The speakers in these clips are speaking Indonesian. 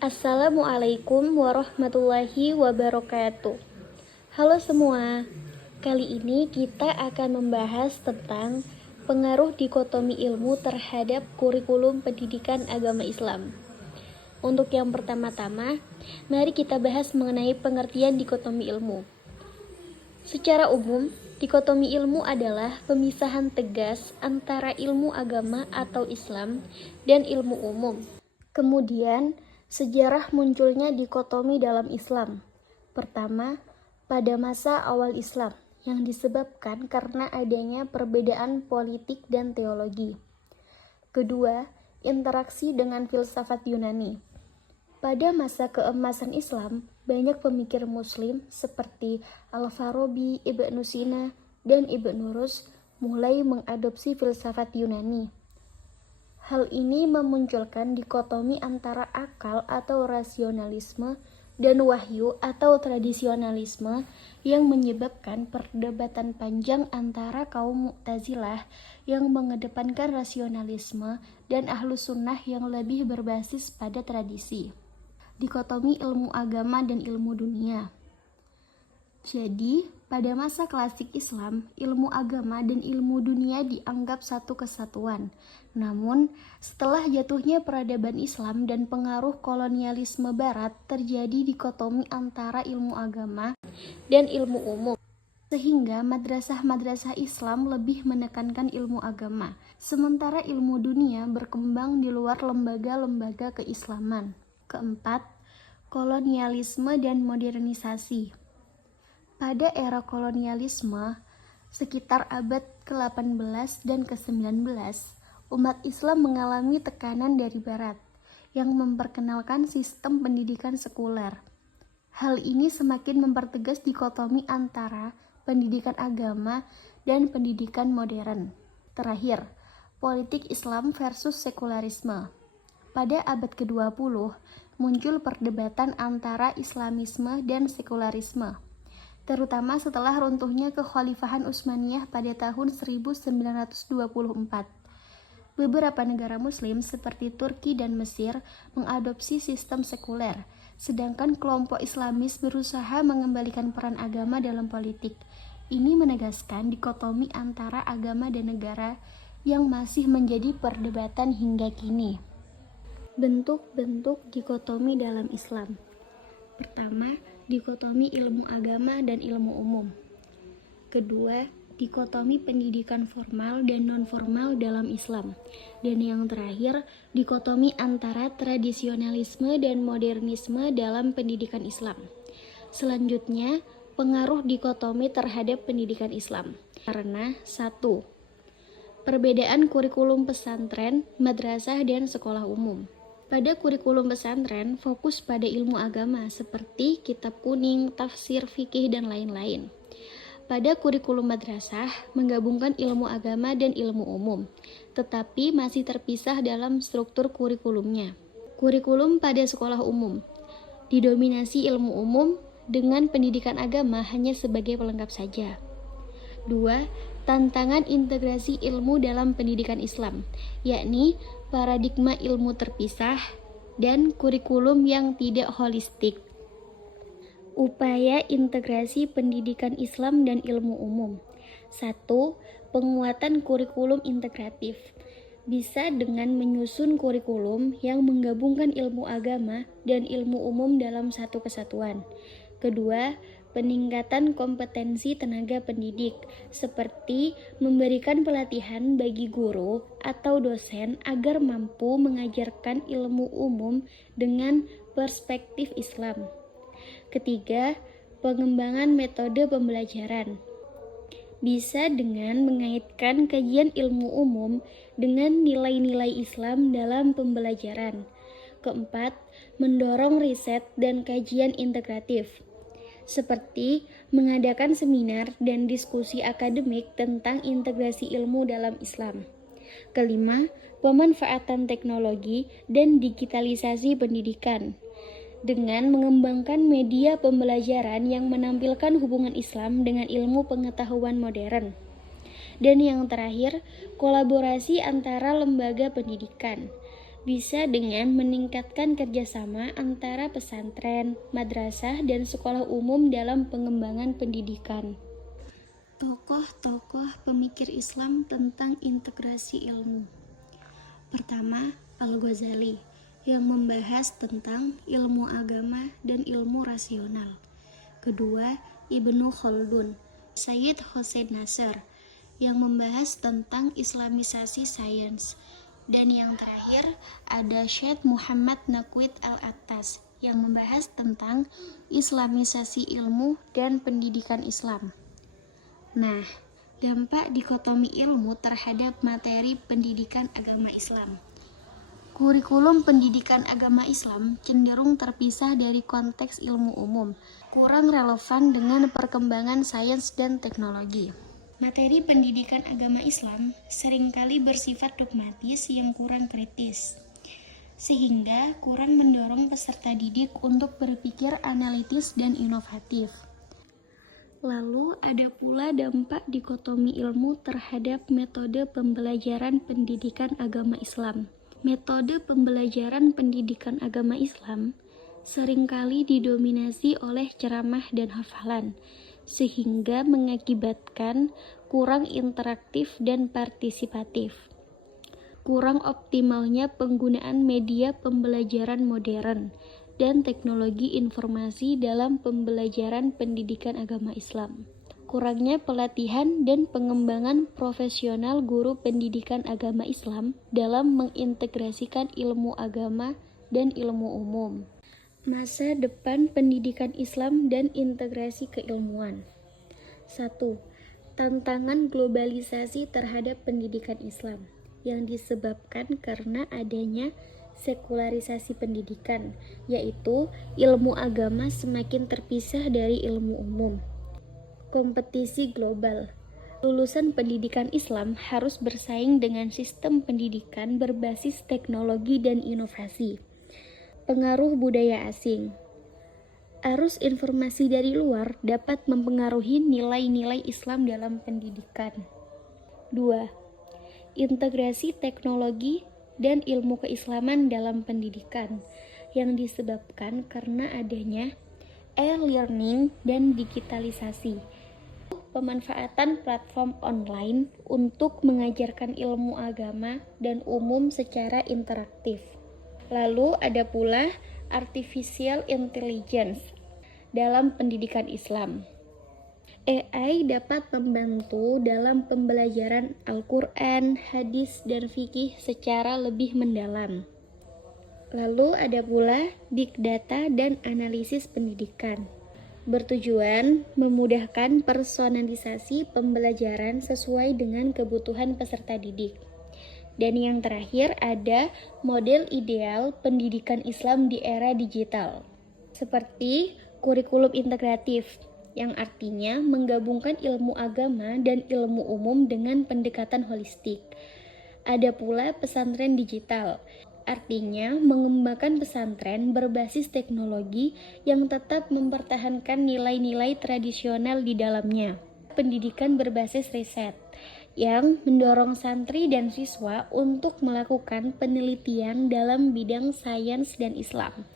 Assalamualaikum warahmatullahi wabarakatuh. Halo semua, kali ini kita akan membahas tentang pengaruh dikotomi ilmu terhadap kurikulum pendidikan agama Islam. Untuk yang pertama-tama, mari kita bahas mengenai pengertian dikotomi ilmu. Secara umum, dikotomi ilmu adalah pemisahan tegas antara ilmu agama atau Islam dan ilmu umum. Kemudian, sejarah munculnya dikotomi dalam Islam. Pertama, pada masa awal Islam yang disebabkan karena adanya perbedaan politik dan teologi. Kedua, interaksi dengan filsafat Yunani. Pada masa keemasan Islam, banyak pemikir Muslim seperti Al-Farabi, Ibnu Sina, dan Ibnu Rus mulai mengadopsi filsafat Yunani. Hal ini memunculkan dikotomi antara akal atau rasionalisme dan wahyu atau tradisionalisme yang menyebabkan perdebatan panjang antara kaum Mu'tazilah yang mengedepankan rasionalisme dan Ahlus Sunnah yang lebih berbasis pada tradisi. Dikotomi ilmu agama dan ilmu dunia. Jadi, pada masa klasik Islam, ilmu agama dan ilmu dunia dianggap satu kesatuan. Namun, setelah jatuhnya peradaban Islam dan pengaruh kolonialisme Barat, terjadi dikotomi antara ilmu agama dan ilmu umum. Sehingga madrasah-madrasah Islam lebih menekankan ilmu agama, sementara ilmu dunia berkembang di luar lembaga-lembaga keislaman. Keempat, kolonialisme dan modernisasi. Pada era kolonialisme, sekitar abad ke-18 dan ke-19, umat Islam mengalami tekanan dari Barat yang memperkenalkan sistem pendidikan sekuler. Hal ini semakin mempertegas dikotomi antara pendidikan agama dan pendidikan modern. Terakhir, politik Islam versus sekularisme. Pada abad ke-20, muncul perdebatan antara Islamisme dan sekularisme, terutama setelah runtuhnya kekhalifahan Utsmaniyah pada tahun 1924. Beberapa negara Muslim seperti Turki dan Mesir mengadopsi sistem sekuler, sedangkan kelompok Islamis berusaha mengembalikan peran agama dalam politik. Ini menegaskan dikotomi antara agama dan negara yang masih menjadi perdebatan hingga kini. Bentuk-bentuk dikotomi dalam Islam. Pertama, dikotomi ilmu agama dan ilmu umum. Kedua, dikotomi pendidikan formal dan non-formal dalam Islam. Dan yang terakhir, dikotomi antara tradisionalisme dan modernisme dalam pendidikan Islam. Selanjutnya, pengaruh dikotomi terhadap pendidikan Islam. Karena 1. Perbedaan kurikulum pesantren, madrasah, dan sekolah umum. Pada kurikulum pesantren, fokus pada ilmu agama seperti kitab kuning, tafsir, fikih, dan lain-lain. Pada kurikulum madrasah, menggabungkan ilmu agama dan ilmu umum, tetapi masih terpisah dalam struktur kurikulumnya. Kurikulum pada sekolah umum didominasi ilmu umum dengan pendidikan agama hanya sebagai pelengkap saja. 2. Tantangan integrasi ilmu dalam pendidikan Islam, yakni paradigma ilmu terpisah dan kurikulum yang tidak holistik. Upaya integrasi pendidikan Islam dan ilmu umum. 1. Penguatan kurikulum integratif. Bisa dengan menyusun kurikulum yang menggabungkan ilmu agama dan ilmu umum dalam satu kesatuan. Kedua, peningkatan kompetensi tenaga pendidik, seperti memberikan pelatihan bagi guru atau dosen agar mampu mengajarkan ilmu umum dengan perspektif Islam. Ketiga, pengembangan metode pembelajaran. Bisa dengan mengaitkan kajian ilmu umum dengan nilai-nilai Islam dalam pembelajaran. Keempat, mendorong riset dan kajian integratif, seperti mengadakan seminar dan diskusi akademik tentang integrasi ilmu dalam Islam. Kelima, pemanfaatan teknologi dan digitalisasi pendidikan dengan mengembangkan media pembelajaran yang menampilkan hubungan Islam dengan ilmu pengetahuan modern. Dan yang terakhir, kolaborasi antara lembaga pendidikan Bisa dengan meningkatkan kerjasama antara pesantren, madrasah, dan sekolah umum dalam pengembangan pendidikan. Tokoh-tokoh pemikir Islam tentang integrasi ilmu. Pertama, Al-Ghazali yang membahas tentang ilmu agama dan ilmu rasional. Kedua, Ibnu Khaldun, Sayyid Hossein Nasr yang membahas tentang islamisasi sains. Dan yang terakhir ada Syekh Muhammad Naqwid Al-Attas yang membahas tentang islamisasi ilmu dan pendidikan Islam. Nah, dampak dikotomi ilmu terhadap materi pendidikan agama Islam. Kurikulum pendidikan agama Islam cenderung terpisah dari konteks ilmu umum, kurang relevan dengan perkembangan sains dan teknologi. Materi pendidikan agama Islam seringkali bersifat dogmatis yang kurang kritis, sehingga kurang mendorong peserta didik untuk berpikir analitis dan inovatif. Lalu ada pula dampak dikotomi ilmu terhadap metode pembelajaran pendidikan agama Islam. Metode pembelajaran pendidikan agama Islam seringkali didominasi oleh ceramah dan hafalan, sehingga mengakibatkan kurang interaktif dan partisipatif. Kurang optimalnya penggunaan media pembelajaran modern dan teknologi informasi dalam pembelajaran pendidikan agama Islam. Kurangnya pelatihan dan pengembangan profesional guru pendidikan agama Islam dalam mengintegrasikan ilmu agama dan ilmu umum. Masa depan pendidikan Islam dan integrasi keilmuan. 1. Tantangan globalisasi terhadap pendidikan Islam yang disebabkan karena adanya sekularisasi pendidikan, yaitu ilmu agama semakin terpisah dari ilmu umum. Kompetisi global. Lulusan pendidikan Islam harus bersaing dengan sistem pendidikan berbasis teknologi dan inovasi. Pengaruh budaya asing. Arus informasi dari luar dapat mempengaruhi nilai-nilai Islam dalam pendidikan. 2. Integrasi teknologi dan ilmu keislaman dalam pendidikan yang disebabkan karena adanya e-learning dan digitalisasi. Pemanfaatan platform online untuk mengajarkan ilmu agama dan umum secara interaktif. Lalu ada pula artificial intelligence dalam pendidikan Islam. AI dapat membantu dalam pembelajaran Al-Quran, hadis, dan fikih secara lebih mendalam. Lalu ada pula big data dan analisis pendidikan. Bertujuan memudahkan personalisasi pembelajaran sesuai dengan kebutuhan peserta didik. Dan yang terakhir ada model ideal pendidikan Islam di era digital, seperti kurikulum integratif, yang artinya menggabungkan ilmu agama dan ilmu umum dengan pendekatan holistik. Ada pula pesantren digital, artinya mengembangkan pesantren berbasis teknologi yang tetap mempertahankan nilai-nilai tradisional di dalamnya. Pendidikan berbasis riset, yang mendorong santri dan siswa untuk melakukan penelitian dalam bidang sains dan Islam.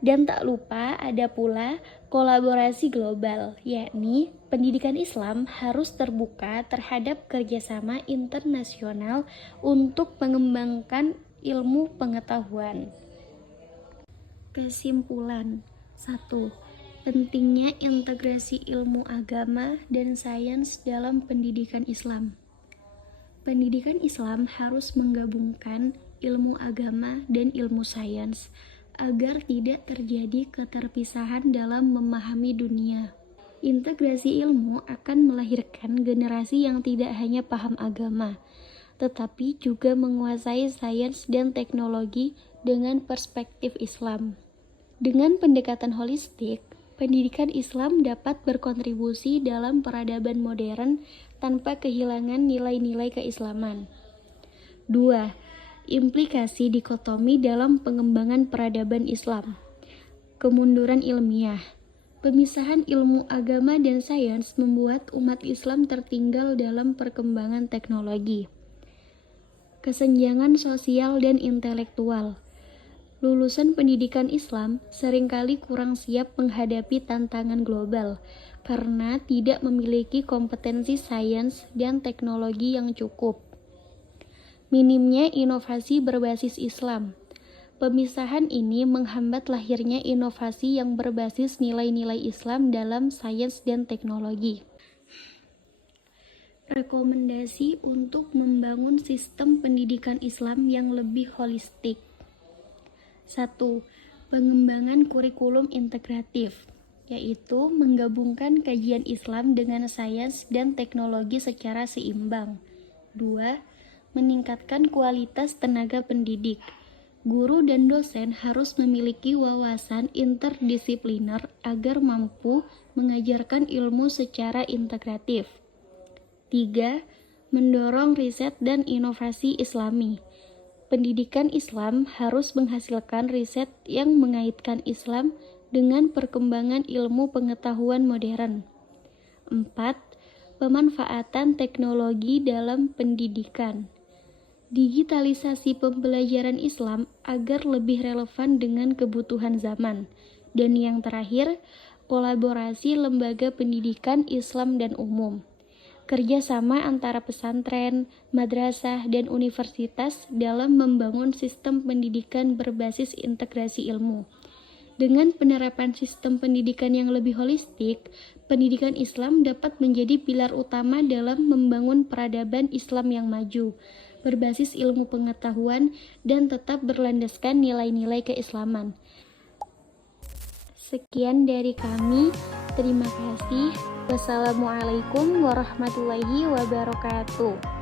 Dan tak lupa ada pula kolaborasi global, yakni pendidikan Islam harus terbuka terhadap kerjasama internasional untuk mengembangkan ilmu pengetahuan. Kesimpulan. 1. Pentingnya integrasi ilmu agama dan sains dalam pendidikan Islam. Pendidikan Islam harus menggabungkan ilmu agama dan ilmu sains agar tidak terjadi keterpisahan dalam memahami dunia. Integrasi ilmu akan melahirkan generasi yang tidak hanya paham agama, tetapi juga menguasai sains dan teknologi dengan perspektif Islam. Dengan pendekatan holistik, pendidikan Islam dapat berkontribusi dalam peradaban modern tanpa kehilangan nilai-nilai keislaman. 2. Implikasi dikotomi dalam pengembangan peradaban Islam. Kemunduran ilmiah. Pemisahan ilmu agama dan sains membuat umat Islam tertinggal dalam perkembangan teknologi. kesenjangan sosial dan intelektual. Lulusan pendidikan Islam seringkali kurang siap menghadapi tantangan global karena tidak memiliki kompetensi sains dan teknologi yang cukup. Minimnya inovasi berbasis Islam. Pemisahan ini menghambat lahirnya inovasi yang berbasis nilai-nilai Islam dalam sains dan teknologi. Rekomendasi untuk membangun sistem pendidikan Islam yang lebih holistik. 1. Pengembangan kurikulum integratif, yaitu menggabungkan kajian Islam dengan sains dan teknologi secara seimbang. 2. Meningkatkan kualitas tenaga pendidik. Guru dan dosen harus memiliki wawasan interdisipliner agar mampu mengajarkan ilmu secara integratif. 3. Mendorong riset dan inovasi Islami. Pendidikan Islam harus menghasilkan riset yang mengaitkan Islam dengan perkembangan ilmu pengetahuan modern. 4. Pemanfaatan teknologi dalam pendidikan. Digitalisasi pembelajaran Islam agar lebih relevan dengan kebutuhan zaman. Dan yang terakhir, kolaborasi lembaga pendidikan Islam dan umum. Kerjasama antara pesantren, madrasah, dan universitas dalam membangun sistem pendidikan berbasis integrasi ilmu. Dengan penerapan sistem pendidikan yang lebih holistik, pendidikan Islam dapat menjadi pilar utama dalam membangun peradaban Islam yang maju, berbasis ilmu pengetahuan, dan tetap berlandaskan nilai-nilai keislaman. Sekian dari kami, terima kasih. Wassalamualaikum warahmatullahi wabarakatuh.